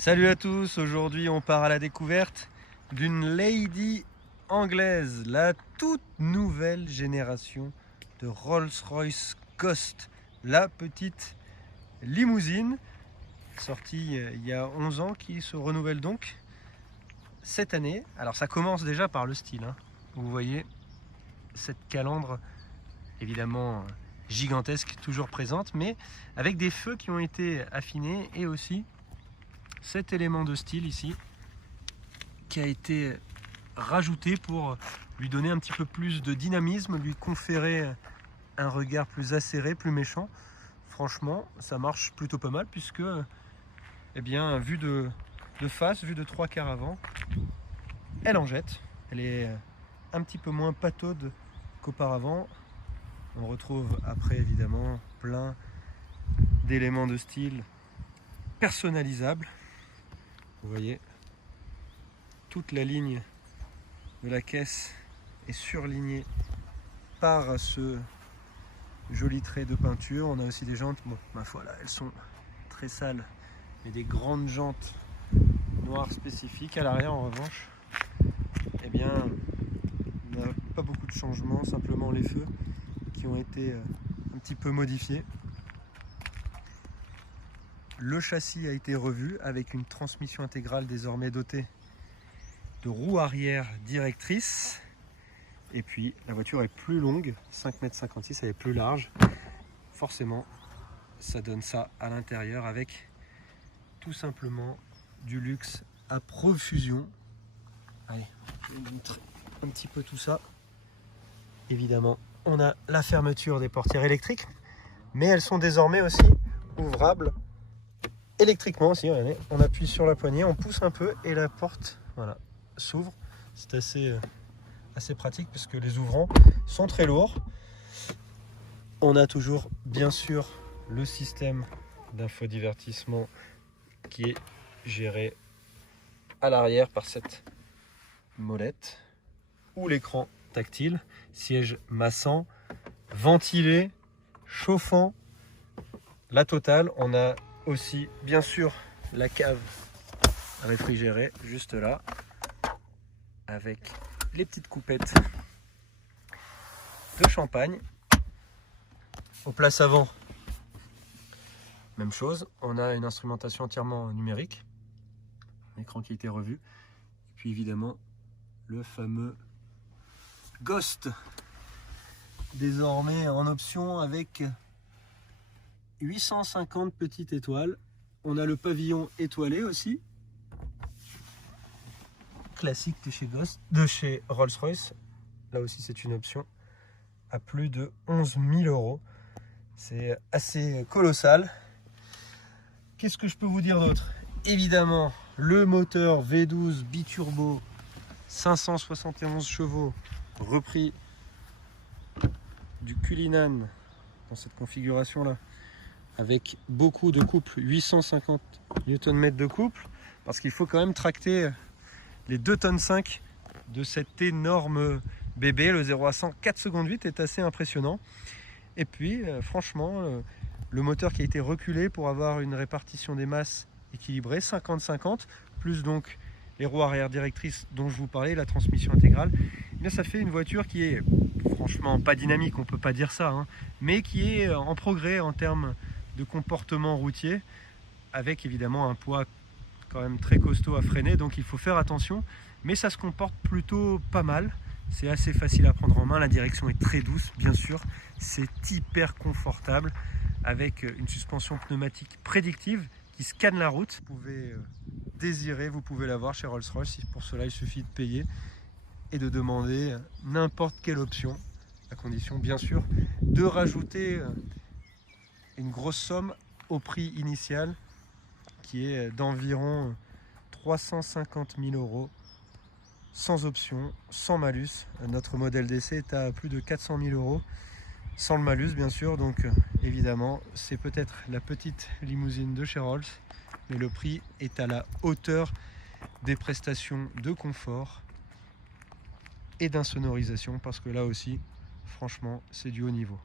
Salut à tous, aujourd'hui on part à la découverte d'une Lady anglaise, la toute nouvelle génération de Rolls-Royce Ghost, la petite limousine sortie il y a 11 ans qui se renouvelle donc cette année. Alors ça commence déjà par le style, hein. Vous voyez cette calandre évidemment gigantesque, toujours présente, mais avec des feux qui ont été affinés et aussi cet élément de style ici qui a été rajouté pour lui donner un petit peu plus de dynamisme, lui conférer un regard plus acéré, plus méchant. Franchement, ça marche plutôt pas mal puisque, eh bien, vue de face, vue de 3/4 avant, elle en jette. Elle est un petit peu moins pataude qu'auparavant. On retrouve après évidemment plein d'éléments de style personnalisables. Vous voyez, toute la ligne de la caisse est surlignée par ce joli trait de peinture. On a aussi des jantes, bon, ma foi là, elles sont très sales, mais des grandes jantes noires spécifiques. À l'arrière en revanche, eh bien, on n'a pas beaucoup de changements, simplement les feux qui ont été un petit peu modifiés. Le châssis a été revu avec une transmission intégrale désormais dotée de roues arrière directrices. Et puis la voiture est plus longue, 5,56 m, elle est plus large. Forcément, ça donne ça à l'intérieur avec tout simplement du luxe à profusion. Allez, je vais vous montrer un petit peu tout ça. Évidemment, on a la fermeture des portières électriques, mais elles sont désormais aussi ouvrables électriquement aussi. Regardez, on appuie sur la poignée, on pousse un peu et la porte, voilà, s'ouvre. C'est assez pratique puisque les ouvrants sont très lourds. On a toujours bien sûr le système d'infodivertissement qui est géré à l'arrière par cette molette, ou l'écran tactile, siège massant, ventilé, chauffant, la totale. On a aussi bien sûr la cave réfrigérée juste là, avec les petites coupettes de champagne. Aux places avant, même chose, on a une instrumentation entièrement numérique, écran qui a été revu, et puis évidemment le fameux Ghost, désormais en option avec 850 petites étoiles. On a le pavillon étoilé aussi, classique de chez Rolls-Royce. Là aussi c'est une option à plus de 11 000 €. C'est assez colossal. Qu'est-ce que je peux vous dire d'autre? Évidemment, le moteur V12 biturbo 571 chevaux, repris du Cullinan dans cette configuration là, avec beaucoup de couple, 850 Nm de couple, parce qu'il faut quand même tracter les 2,5 tonnes de cet énorme bébé. Le 0 à 100 4 secondes 8 est assez impressionnant. Et puis franchement, le moteur qui a été reculé pour avoir une répartition des masses équilibrée, 50-50, plus donc les roues arrière directrices dont je vous parlais, la transmission intégrale, eh bien ça fait une voiture qui est franchement pas dynamique, on peut pas dire ça, hein, mais qui est en progrès en termes de comportement routier, avec évidemment un poids quand même très costaud à freiner, donc il faut faire attention, mais ça se comporte plutôt pas mal. C'est assez facile à prendre en main, la direction est très douce, bien sûr, c'est hyper confortable, avec une suspension pneumatique prédictive qui scanne la route. Vous pouvez désirer, vous pouvez l'avoir chez Rolls-Royce. Pour cela, il suffit de payer et de demander n'importe quelle option, à condition bien sûr de rajouter une grosse somme au prix initial qui est d'environ 350 000 € sans option, sans malus. Notre modèle d'essai est à plus de 400 000 € sans le malus bien sûr, donc évidemment c'est peut-être la petite limousine de chez Rolls, mais le prix est à la hauteur des prestations de confort et d'insonorisation, parce que là aussi franchement c'est du haut niveau.